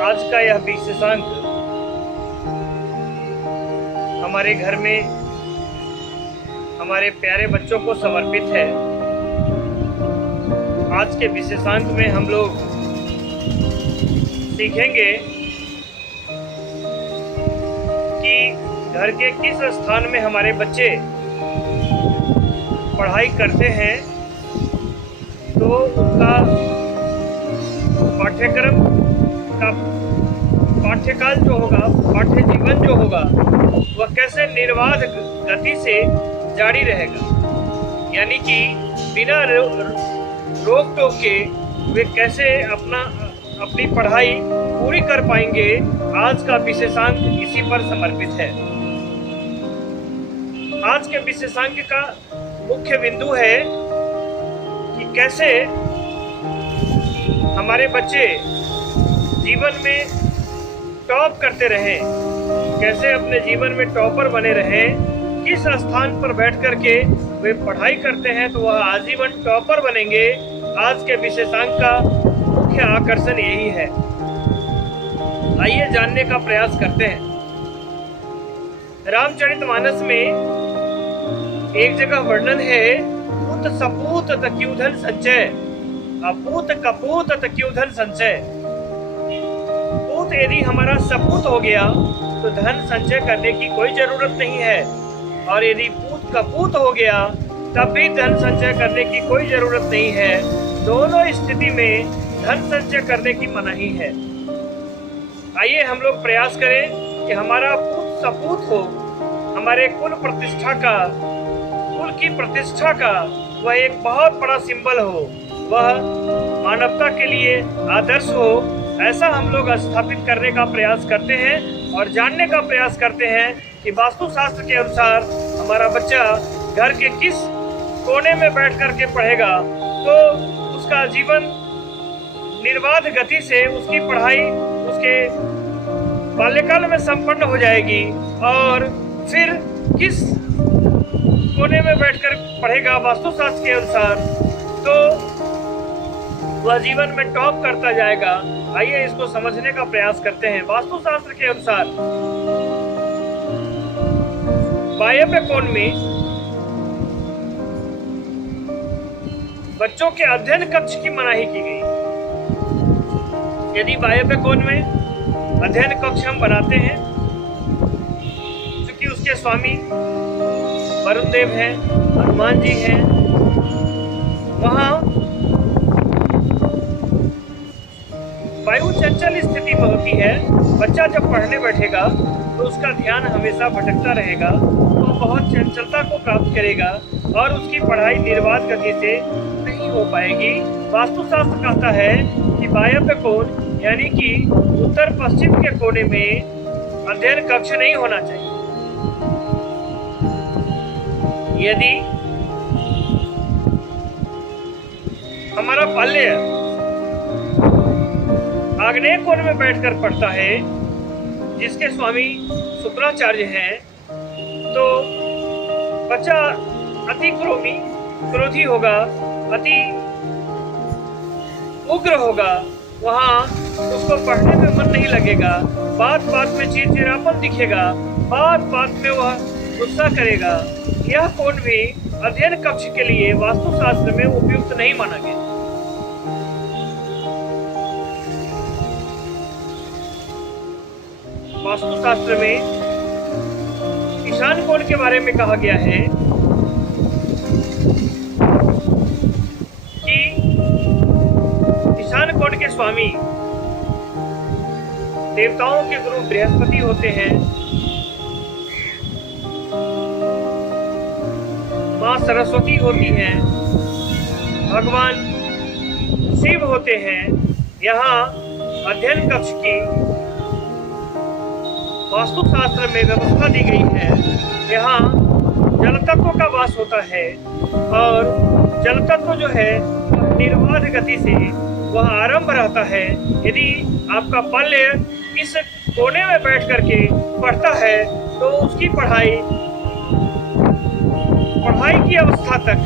आज का यह विशेषांक हमारे घर में हमारे प्यारे बच्चों को समर्पित है। आज के विशेषांक में हम लोग सीखेंगे कि घर के किस स्थान में हमारे बच्चे पढ़ाई करते हैं तो उसका पाठ्यक्रम का पाठ्यकाल जो होगा, पाठ्य जीवन जो होगा, वह कैसे निर्बाध गति से जारी रहेगा, यानी कि बिना रोक टोक के वे कैसे अपनी पढ़ाई पूरी कर पाएंगे। आज का विशेषांक इसी पर समर्पित है। आज के विशेषांक का मुख्य बिंदु है कि कैसे हमारे बच्चे जीवन में टॉप करते रहें, कैसे अपने जीवन में टॉपर बने रहें। किस स्थान पर बैठ करके वे पढ़ाई करते हैं तो वह आजीवन टॉपर बनेंगे। आज के विशेषांक का मुख्य आकर्षण यही है। आइए जानने का प्रयास करते हैं। रामचरितमानस में एक जगह वर्णन है, पूत सपूत तक्युधन संचय, अपूत कपूत तक्युधन संचय। पूत यदि हमारा सपूत हो गया तो धन संचय करने की कोई जरूरत नहीं है, और यदि पूत कपूत हो गया तब भी धन संचय करने की कोई जरूरत नहीं है। दोनों स्थिति में धन संचय करने की मनाही है। आइए हम लोग प्रयास करें कि हमारा पूत सपूत हो, हमारे कुल प्रतिष्ठा का, कुल की प्रतिष्ठा का वह एक बहुत बड़ा सिंबल हो, वह मानवता के लिए आदर्श हो। ऐसा हम लोग स्थापित करने का प्रयास करते हैं और जानने का प्रयास करते हैं कि वास्तुशास्त्र के अनुसार हमारा बच्चा घर के किस कोने में बैठ करके पढ़ेगा तो उसका जीवन निर्बाध गति से, उसकी पढ़ाई उसके बाल्यकाल में संपन्न हो जाएगी। और फिर किस कोने में बैठकर पढ़ेगा वास्तुशास्त्र के अनुसार तो वह जीवन में टॉप करता जाएगा। आइए इसको समझने का प्रयास करते हैं। वास्तुशास्त्र के अनुसार वायव्य कोण में बच्चों के अध्ययन कक्ष की मनाही की गई। यदि वायव्य कोण में अध्ययन कक्ष हम बनाते हैं, क्योंकि उसके स्वामी वरुण देव हैं, हनुमान जी हैं, वहां वायु चंचल स्थिति में होती है। बच्चा जब पढ़ने बैठेगा तो उसका ध्यान हमेशा भटकता रहेगा, वो बहुत चंचलता को प्राप्त करेगा और उसकी पढ़ाई निर्बाध गति से नहीं हो पाएगी। वास्तुशास्त्र कहता है कि वायव्य कोण यानी कि उत्तर पश्चिम के कोने में अध्ययन कक्ष नहीं होना चाहिए। यदि हमारा बाल्य आग्नेय कोण में बैठकर पढ़ता है, जिसके स्वामी शुक्राचार्य हैं, तो बच्चा अति क्रोधी होगा, अति उग्र होगा, वहाँ उसको पढ़ने में मन नहीं लगेगा, बात बात में चिड़चिड़ापन दिखेगा, बात बात में वह गुस्सा करेगा। यह कोण भी अध्ययन कक्ष के लिए वास्तुशास्त्र में उपयुक्त नहीं माना गया। वास्तुशास्त्र में ईशान कोण के बारे में कहा गया है कि ईशान कोण के स्वामी देवताओं के गुरु बृहस्पति होते हैं, माँ सरस्वती होती हैं, भगवान शिव होते हैं। यहाँ अध्ययन कक्ष की वास्तुशास्त्र में व्यवस्था दी गई है। यहाँ जल तत्व का वास होता है और जल तत्व जो है वह निर्बाध गति से वह आरंभ रहता है। यदि आपका बाल्य इस कोने में बैठ करके पढ़ता है तो उसकी पढ़ाई की अवस्था तक,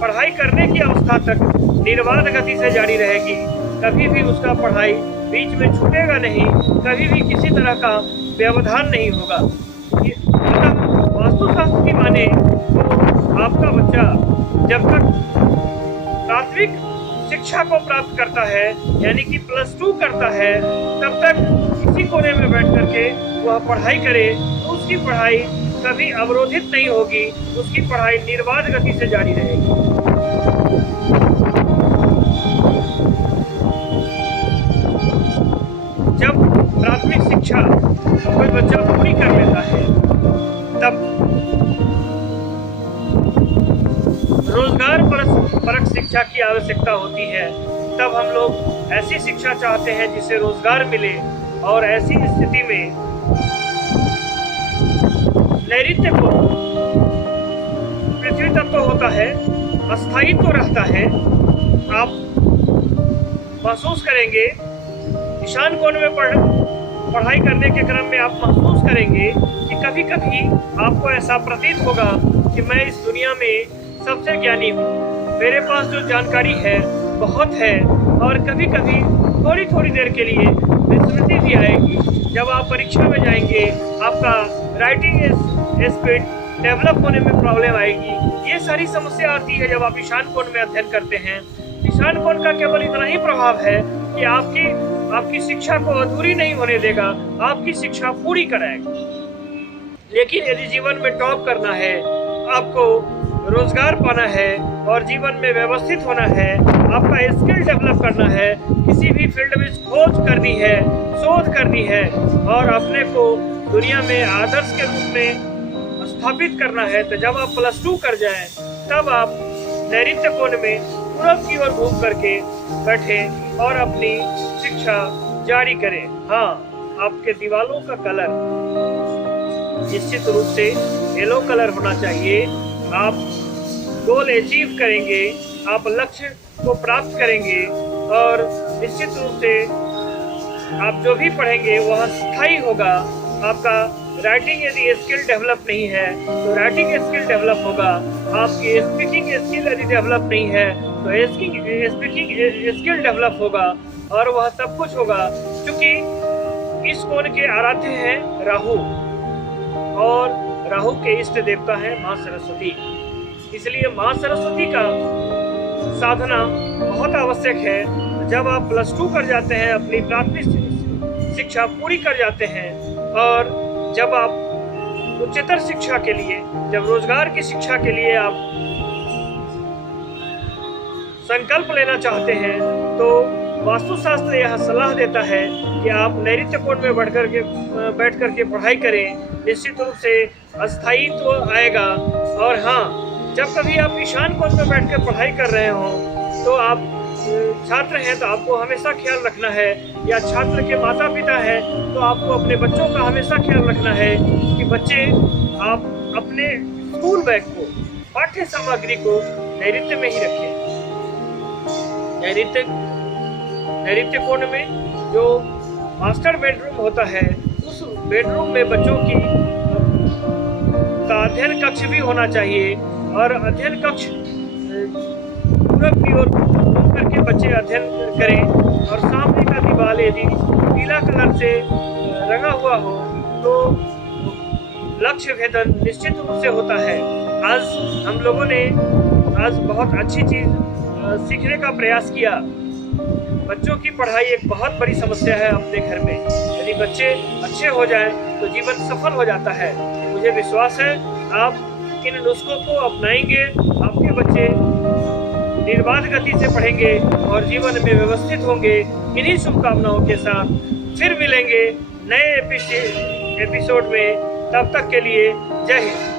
पढ़ाई करने की अवस्था तक निर्बाध गति से जारी रहेगी। कभी भी उसका पढ़ाई बीच में छूटेगा नहीं, कभी भी किसी तरह का व्यवधान नहीं होगा। वास्तुशास्त्र की माने तो आपका बच्चा जब तक प्राथमिक शिक्षा को प्राप्त करता है, यानी कि +2 करता है, तब तक किसी कोने में बैठ करके वह पढ़ाई करे तो उसकी पढ़ाई कभी अवरोधित नहीं होगी, उसकी पढ़ाई निर्बाध गति से जारी रहेगी। जब प्राथमिक शिक्षा कोई बच्चा पूरी कर लेता है, तब रोजगार परक शिक्षा की आवश्यकता होती है। तब हम लोग ऐसी शिक्षा चाहते हैं जिससे रोजगार मिले, और ऐसी स्थिति में नैऋत्य को पृथ्वी तत्व होता है, अस्थायित्व तो रहता है। आप महसूस करेंगे ईशान कोण में पढ़ाई करने के क्रम में आप महसूस करेंगे कि कभी कभी आपको ऐसा प्रतीत होगा कि मैं इस दुनिया में सबसे ज्ञानी हूँ, मेरे पास जो जानकारी है बहुत है, और कभी कभी थोड़ी थोड़ी देर के लिए विस्मृति भी आएगी। जब आप परीक्षा में जाएंगे, आपका राइटिंग स्पीड डेवलप होने में प्रॉब्लम आएगी। ये सारी समस्या आती है जब आप ईशान कोण में अध्ययन करते हैं। ईशान कोण का केवल इतना ही प्रभाव है कि आपकी शिक्षा को अधूरी नहीं होने देगा, आपकी शिक्षा पूरी कराएगा। लेकिन यदि जीवन में टॉप करना है, आपको रोजगार पाना है और जीवन में व्यवस्थित होना है, आपका स्किल डेवलप करना है, किसी भी फील्ड में खोज करनी है, शोध करनी है, और अपने को दुनिया में आदर्श के रूप में स्थापित करना है, तो जब आप +2 कर जाएं, तब आप नैऋत्य कोण में पूरब की ओर घूम करके बैठे और अपनी शिक्षा जारी करें। हाँ, आपके दीवालों का कलर निश्चित रूप से येलो कलर होना चाहिए। आप गोल अचीव करेंगे, आप लक्ष्य को प्राप्त करेंगे, और निश्चित रूप से आप जो भी पढ़ेंगे वह स्थायी होगा। आपका राइटिंग यदि स्किल डेवलप नहीं है तो राइटिंग स्किल डेवलप होगा, आपकी स्पीकिंग स्किल यदि डेवलप नहीं है तो स्पीकिंग स्किल डेवलप होगा, और वह सब कुछ होगा। क्योंकि इस कोण के आराध्य हैं राहु, और राहु के इष्ट देवता है माँ सरस्वती। इसलिए माँ सरस्वती का साधना बहुत आवश्यक है। जब आप +2 कर जाते हैं, अपनी प्राथमिक शिक्षा पूरी कर जाते हैं, और जब आप उच्चतर शिक्षा के लिए, जब रोजगार की शिक्षा के लिए आप संकल्प लेना चाहते हैं, तो वास्तुशास्त्र यह सलाह देता है कि आप नैऋत्य कोण में बैठ करके पढ़ाई करें। निश्चित रूप से अस्थायित्व तो आएगा। और हाँ, जब कभी आप ईशान कोण में बैठ कर पढ़ाई कर रहे हो, तो आप छात्र हैं तो आपको हमेशा ख्याल रखना है, या छात्र के माता पिता हैं तो आपको अपने बच्चों का हमेशा ख्याल रखना है कि बच्चे आप अपने स्कूल बैग को, पाठ्य सामग्री को नैऋत्य में ही रखें। नैऋत्य कोण में जो मास्टर बेडरूम होता है, उस बेडरूम में बच्चों का अध्ययन कक्ष भी होना चाहिए, और अध्ययन कक्ष पूरब की ओर घूम करके बच्चे अध्ययन करें, और सामने का दीवार यदि पीला कलर से रंगा हुआ हो तो लक्ष्य भेदन निश्चित रूप से होता है। आज हम लोगों ने बहुत अच्छी चीज सीखने का प्रयास किया। बच्चों की पढ़ाई एक बहुत बड़ी समस्या है अपने घर में। यदि बच्चे अच्छे हो जाएं तो जीवन सफल हो जाता है। मुझे विश्वास है आप इन नुस्खों को अपनाएंगे, आपके बच्चे निर्बाध गति से पढ़ेंगे और जीवन में व्यवस्थित होंगे। इन्हीं शुभकामनाओं के साथ फिर मिलेंगे नए एपिसोड में। तब तक के लिए जय हिंद।